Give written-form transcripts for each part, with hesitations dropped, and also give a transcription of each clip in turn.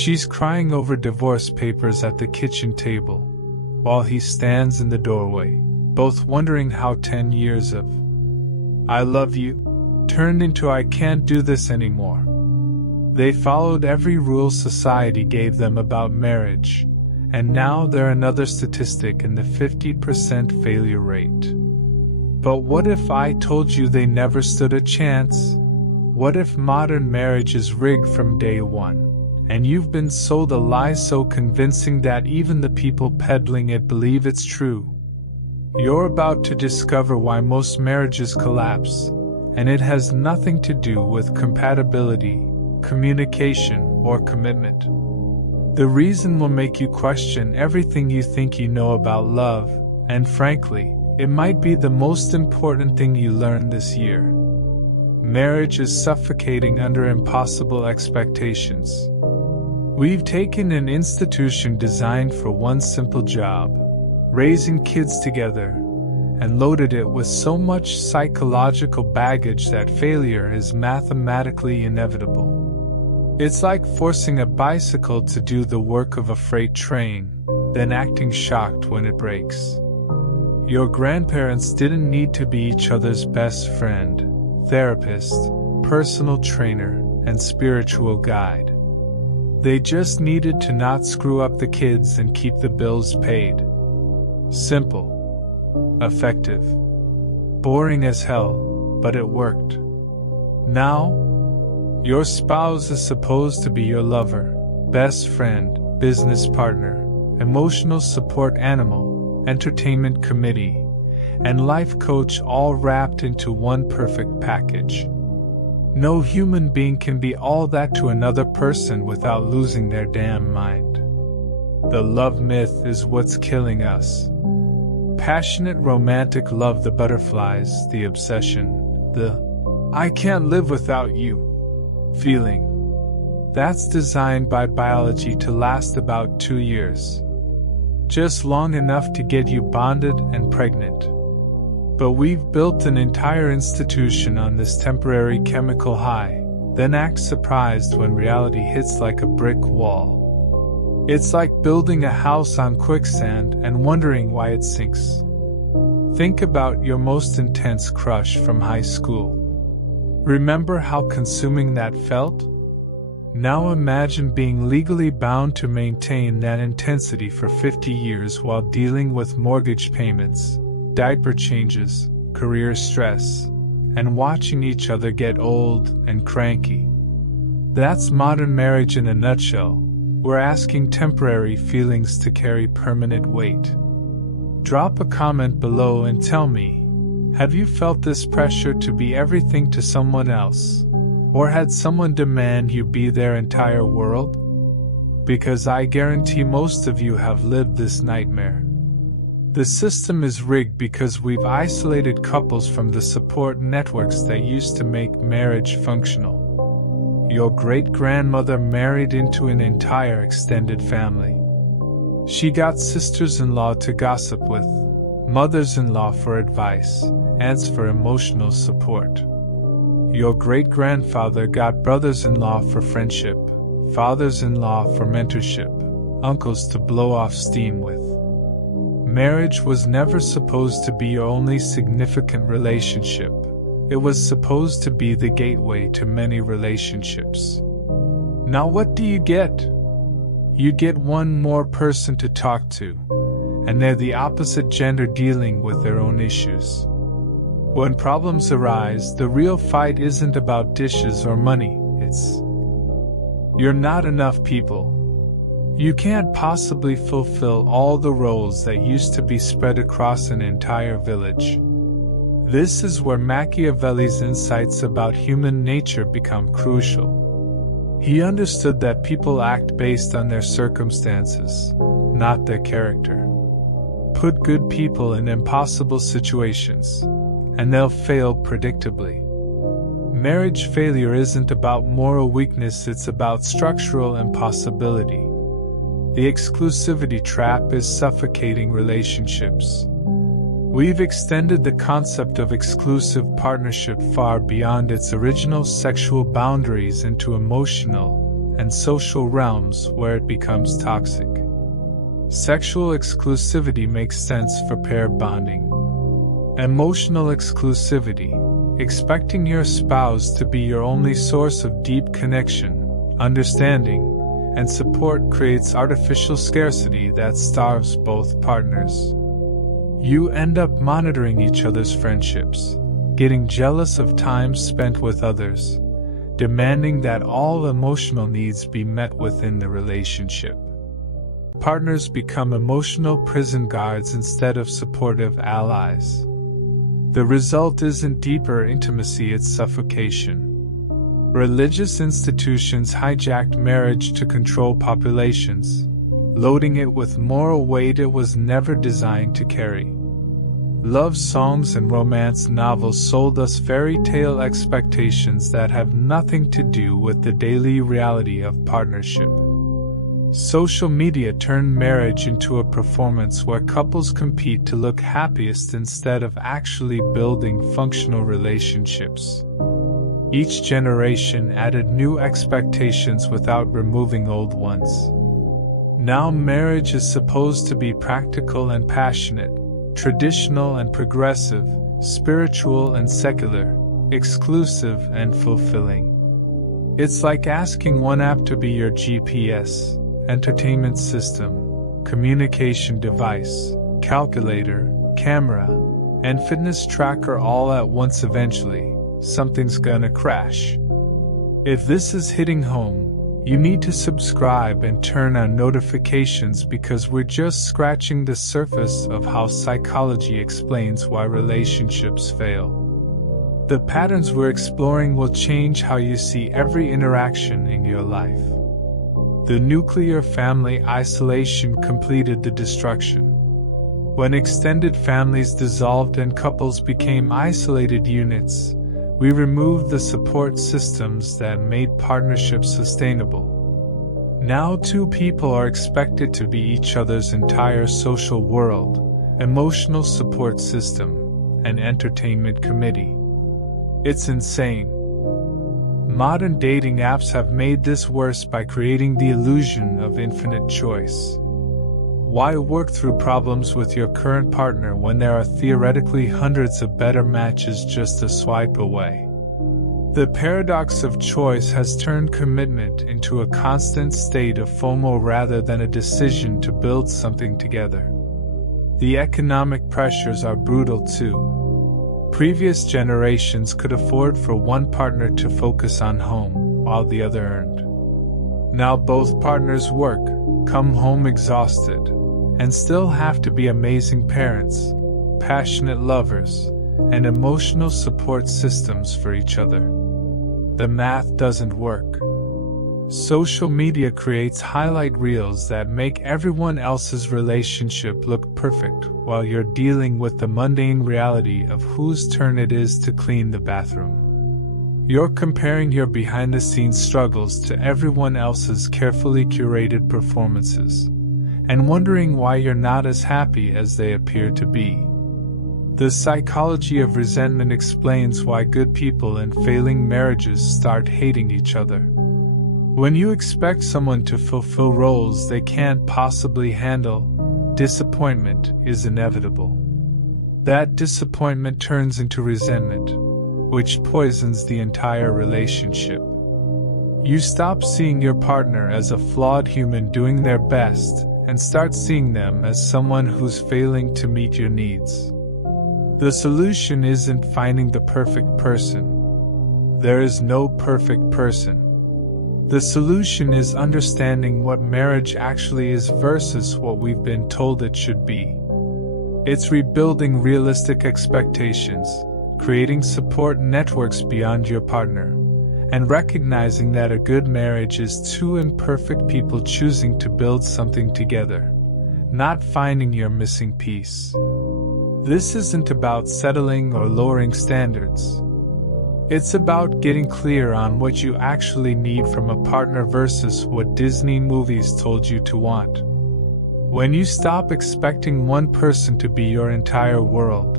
She's crying over divorce papers at the kitchen table, while he stands in the doorway, both wondering how 10 years of "I love you" turned into "I can't do this anymore." They followed every rule society gave them about marriage, and now they're another statistic in the 50% failure rate. But what if I told you they never stood a chance? What if modern marriage is rigged from day one, and you've been sold a lie so convincing that even the people peddling it believe it's true? You're about to discover why most marriages collapse, and it has nothing to do with compatibility, communication, or commitment. The reason will make you question everything you think you know about love, and frankly, it might be the most important thing you learn this year. Marriage is suffocating under impossible expectations. We've taken an institution designed for one simple job, raising kids together, and loaded it with so much psychological baggage that failure is mathematically inevitable. It's like forcing a bicycle to do the work of a freight train, then acting shocked when it breaks. Your grandparents didn't need to be each other's best friend, therapist, personal trainer, and spiritual guide. They just needed to not screw up the kids and keep the bills paid. Simple. Effective. Boring as hell, but it worked. Now, your spouse is supposed to be your lover, best friend, business partner, emotional support animal, entertainment committee, and life coach, all wrapped into one perfect package. No human being can be all that to another person without losing their damn mind. The love myth is what's killing us. Passionate romantic love, the butterflies, the obsession, the "I can't live without you" feeling. That's designed by biology to last about 2 years. Just long enough to get you bonded and pregnant. But we've built an entire institution on this temporary chemical high, then act surprised when reality hits like a brick wall. It's like building a house on quicksand and wondering why it sinks. Think about your most intense crush from high school. Remember how consuming that felt? Now imagine being legally bound to maintain that intensity for 50 years while dealing with mortgage payments, diaper changes, career stress, and watching each other get old and cranky. That's modern marriage in a nutshell. We're asking temporary feelings to carry permanent weight. Drop a comment below and tell me, have you felt this pressure to be everything to someone else? Or had someone demand you be their entire world? Because I guarantee most of you have lived this nightmare. The system is rigged because we've isolated couples from the support networks that used to make marriage functional. Your great-grandmother married into an entire extended family. She got sisters-in-law to gossip with, mothers-in-law for advice, aunts for emotional support. Your great-grandfather got brothers-in-law for friendship, fathers-in-law for mentorship, uncles to blow off steam with. Marriage was never supposed to be your only significant relationship. It was supposed to be the gateway to many relationships. Now what do you get? You get one more person to talk to, and they're the opposite gender dealing with their own issues. When problems arise, the real fight isn't about dishes or money, it's you're not enough people. You can't possibly fulfill all the roles that used to be spread across an entire village. This is where Machiavelli's insights about human nature become crucial. He understood that people act based on their circumstances, not their character. Put good people in impossible situations, and they'll fail predictably. Marriage failure isn't about moral weakness, it's about structural impossibility. The exclusivity trap is suffocating relationships. We've extended the concept of exclusive partnership far beyond its original sexual boundaries into emotional and social realms where it becomes toxic. Sexual exclusivity makes sense for pair bonding. Emotional exclusivity, expecting your spouse to be your only source of deep connection, understanding, and support creates artificial scarcity that starves both partners. You end up monitoring each other's friendships, getting jealous of time spent with others, demanding that all emotional needs be met within the relationship. Partners become emotional prison guards instead of supportive allies. The result isn't deeper intimacy, it's suffocation. Religious institutions hijacked marriage to control populations, loading it with moral weight it was never designed to carry. Love songs and romance novels sold us fairy tale expectations that have nothing to do with the daily reality of partnership. Social media turned marriage into a performance where couples compete to look happiest instead of actually building functional relationships. Each generation added new expectations without removing old ones. Now marriage is supposed to be practical and passionate, traditional and progressive, spiritual and secular, exclusive and fulfilling. It's like asking one app to be your GPS, entertainment system, communication device, calculator, camera, and fitness tracker all at once. Eventually, something's gonna crash. If this is hitting home, you need to subscribe and turn on notifications because we're just scratching the surface of how psychology explains why relationships fail. The patterns we're exploring will change how you see every interaction in your life. The nuclear family isolation completed the destruction. When extended families dissolved and couples became isolated units, we removed the support systems that made partnerships sustainable. Now two people are expected to be each other's entire social world, emotional support system, and entertainment committee. It's insane. Modern dating apps have made this worse by creating the illusion of infinite choice. Why work through problems with your current partner when there are theoretically hundreds of better matches just a swipe away? The paradox of choice has turned commitment into a constant state of FOMO rather than a decision to build something together. The economic pressures are brutal too. Previous generations could afford for one partner to focus on home while the other earned. Now both partners work, come home exhausted, and still have to be amazing parents, passionate lovers, and emotional support systems for each other. The math doesn't work. Social media creates highlight reels that make everyone else's relationship look perfect while you're dealing with the mundane reality of whose turn it is to clean the bathroom. You're comparing your behind-the-scenes struggles to everyone else's carefully curated performances, and wondering why you're not as happy as they appear to be. The psychology of resentment explains why good people in failing marriages start hating each other. When you expect someone to fulfill roles they can't possibly handle, disappointment is inevitable. That disappointment turns into resentment, which poisons the entire relationship. You stop seeing your partner as a flawed human doing their best and start seeing them as someone who's failing to meet your needs. The solution isn't finding the perfect person. There is no perfect person. The solution is understanding what marriage actually is versus what we've been told it should be. It's rebuilding realistic expectations, creating support networks beyond your partner, and recognizing that a good marriage is two imperfect people choosing to build something together, not finding your missing piece. This isn't about settling or lowering standards. It's about getting clear on what you actually need from a partner versus what Disney movies told you to want. When you stop expecting one person to be your entire world,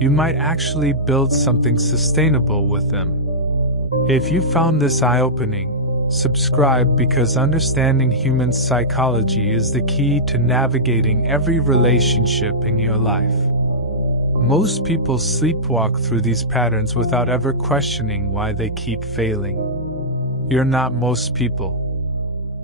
you might actually build something sustainable with them. If you found this eye-opening, Subscribe because understanding human psychology is the key to navigating every relationship in your life. Most people sleepwalk through these patterns without ever questioning why they keep failing. You're not most people.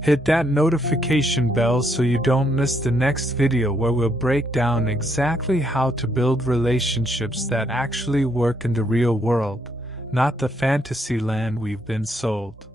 Hit that notification bell so you don't miss the next video where we'll break down exactly how to build relationships that actually work in the real world, not the fantasy land we've been sold.